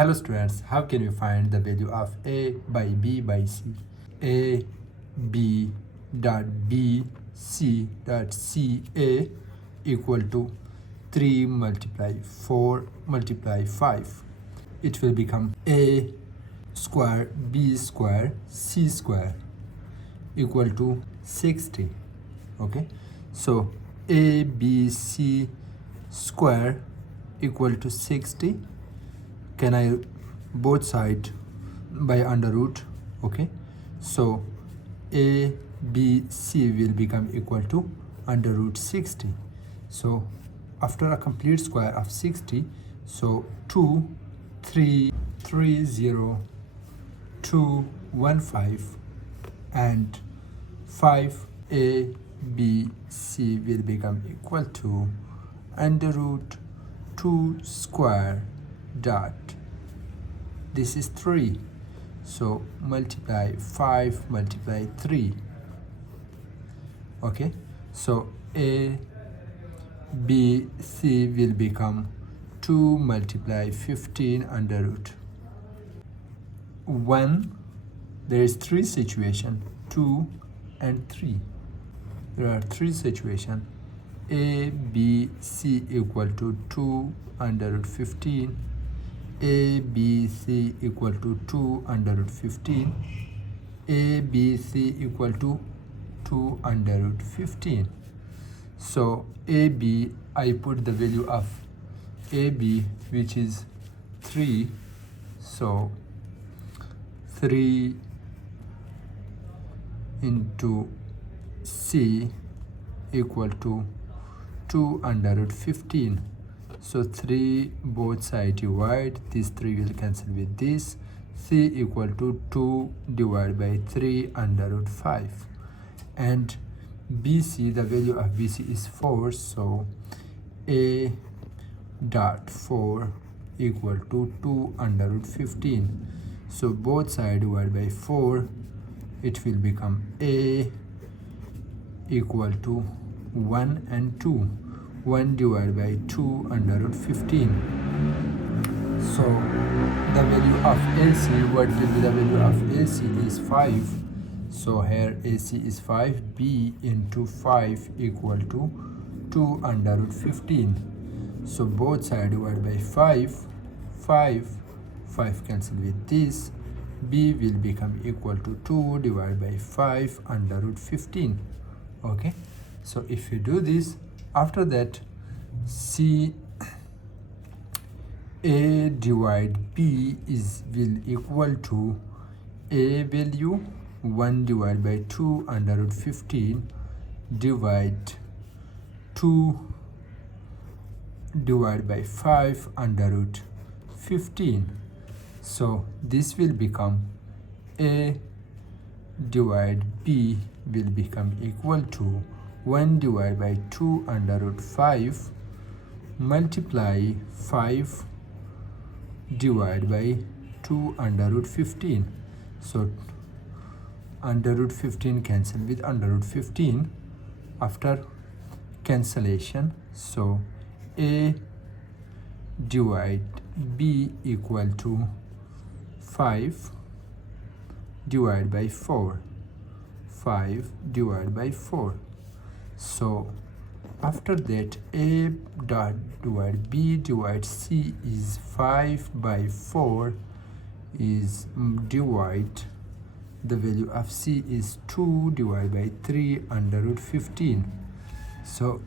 Hello students, how can we find the value of a by b by c? A b dot b c dot c a equal to 3 multiply 4 multiply 5. It will become a square b square c square equal to 60. Okay, so a b c square equal to 60. Can I both side by under root? Okay, so a b c will become equal to under root 60. So after a complete square of 60, so 2 3 3 0 2 1 5 and 5 a b c will become equal to under root 2 square dot this is 3, so multiply 5 multiply 3. Okay, so a b c will become 2 multiply 15 under root 1. There is 3 situation, 2 and 3. There are 3 situation. A b c equal to 2 under root 15. A b c equal to 2 under root 15. A b c equal to 2 under root 15. So a b, I put the value of a b which is 3. So 3 into c equal to 2 under root 15. So 3 both side divide, this 3 will cancel with this. C equal to 2 divided by 3 under root 5. And BC, the value of BC is 4. So A dot 4 equal to 2 under root 15. So both side divided by 4. It will become A equal to 1 and 2. 1 divided by 2 under root 15. So the value of AC, what will be the value of AC is 5. So here AC is 5. B into 5 equal to 2 under root 15. So both sides divided by 5. 5 cancel with this. B will become equal to 2 divided by 5 under root 15. Okay, so if you do this, after that C A divide B will equal to A value 1 divided by 2 under root 15 divide 2 divided by 5 under root 15. So this will become A divide B will become equal to 1 divided by 2 under root 5 multiply 5 divided by 2 under root 15. So under root 15 cancel with under root 15 after cancellation. So A divide B equal to 5 divided by 4. 5 divided by 4. So after that A dot divide B divide C is 5 by 4 is divide the value of C is 2 divided by 3 under root 15. So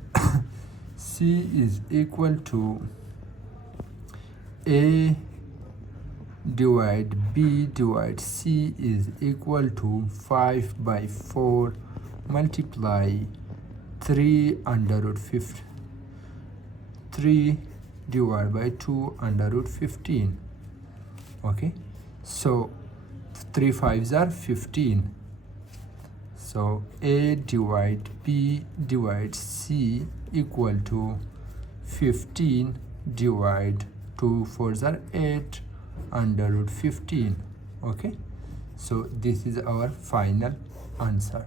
C is equal to A divide B divide C is equal to 5 by 4 multiply 3 under root 15. 3 divided by 2 under root 15. Okay, so 3 5s are 15. So A divide B divide C equal to 15 divide 2 4s are 8 under root 15. Okay, so this is our final answer.